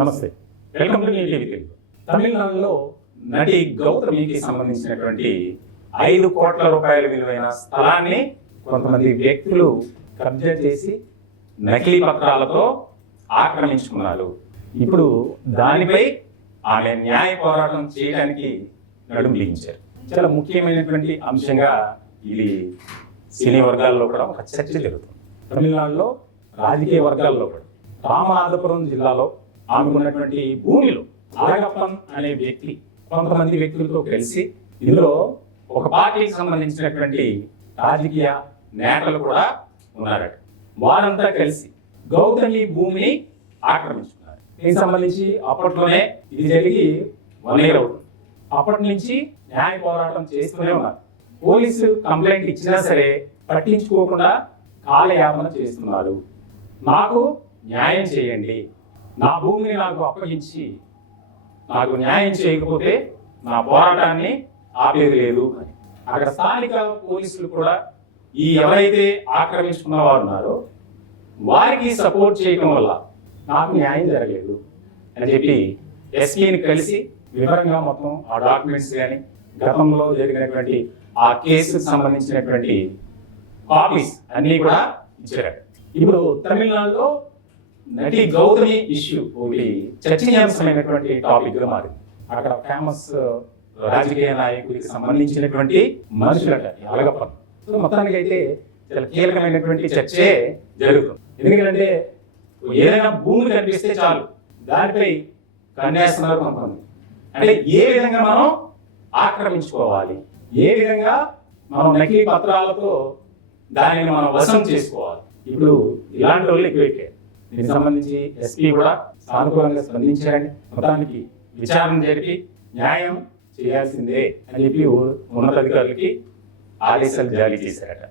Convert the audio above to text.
నమస్తే. Welcome to Telugu. తమిళనాడులో నటి గౌతమికి సంబంధించినటువంటి ఐదు కోట్ల రూపాయల విలువైన స్థలాన్ని కొంతమంది వ్యక్తులు కబ్జా చేసి నకిలీ పత్రాలతో ఆక్రమించుకున్నారు. ఇప్పుడు దానిపై ఆమె న్యాయ పోరాటం చేయడానికి నడుం బిగించారు. చాలా ముఖ్యమైనటువంటి అంశంగా ఇది సినీ వర్గాల్లో కూడా ఒక చర్చ జరుగుతుంది. తమిళనాడులో రాజకీయ వర్గాల్లో కూడా. రామనాథపురం జిల్లాలో ఆమెకున్నటువంటి భూమిలో అలగప్పన్ అనే వ్యక్తి కొంతమంది వ్యక్తులతో కలిసి ఇందులో ఒక పార్టీకి సంబంధించినటువంటి రాజకీయ నేతలు కూడా ఉన్నారట. వారంతా కలిసి గౌతమి భూమిని ఆక్రమించుకున్నారు. దీనికి సంబంధించి అప్పట్లోనే ఇది జరిగి వన్ ఇయర్ అవుతుంది. అప్పటి నుంచి న్యాయ పోరాటం చేస్తూనే ఉన్నారు. పోలీసు కంప్లైంట్ ఇచ్చినా సరే పట్టించుకోకుండా కాలయాపన చేస్తున్నారు. నాకు న్యాయం చేయండి. నా భూమిని నాకు అప్పగించి నాకు న్యాయం చేయకపోతే నా పోరాటాన్ని ఆపేది లేదు అని. అక్కడ స్థానిక పోలీసులు కూడా ఈ ఎవరైతే ఆక్రమించుకున్న వారు ఉన్నారో వారికి సపోర్ట్ చేయడం వల్ల నాకు న్యాయం జరగలేదు అని చెప్పి ఎస్పీని కలిసి వివరంగా మొత్తం ఆ డాక్యుమెంట్స్ కానీ గతంలో జరిగినటువంటి ఆ కేసుకు సంబంధించినటువంటి కాపీస్ అన్నీ కూడా ఇచ్చారు. ఇప్పుడు తమిళనాడులో నటి గౌతమి ఇష్యూ ఒకటి చర్చనీయాంశమైనటువంటి టాపిక్గా మారింది. అక్కడ ఫేమస్ uh, రాజకీయ నాయకుడికి సంబంధించినటువంటి మనుషులట ఈ సో మొత్తానికి అయితే చాలా కీలకమైనటువంటి చర్చే జరుగుతుంది. ఎందుకంటే ఏదైనా భూమి కనిపిస్తే చాలు దానిపై కన్యాస్తున్నారు కొంతమంది అంటే ఏ విధంగా మనం ఆక్రమించుకోవాలి? ఏ విధంగా మనం నకిలీ పత్రాలతో దానిని మనం వశం చేసుకోవాలి? ఇప్పుడు ఇలాంటి వాళ్ళు ఎక్కువెక్కారు దీనికి సంబంధించి ఎస్పీ కూడా సానుకూలంగా స్పందించారని మొత్తానికి విచారణ జరిపి న్యాయం చేయాల్సిందే అని చెప్పి ఉన్నతాధికారులకి ఆదేశాలు జారీ చేశారట.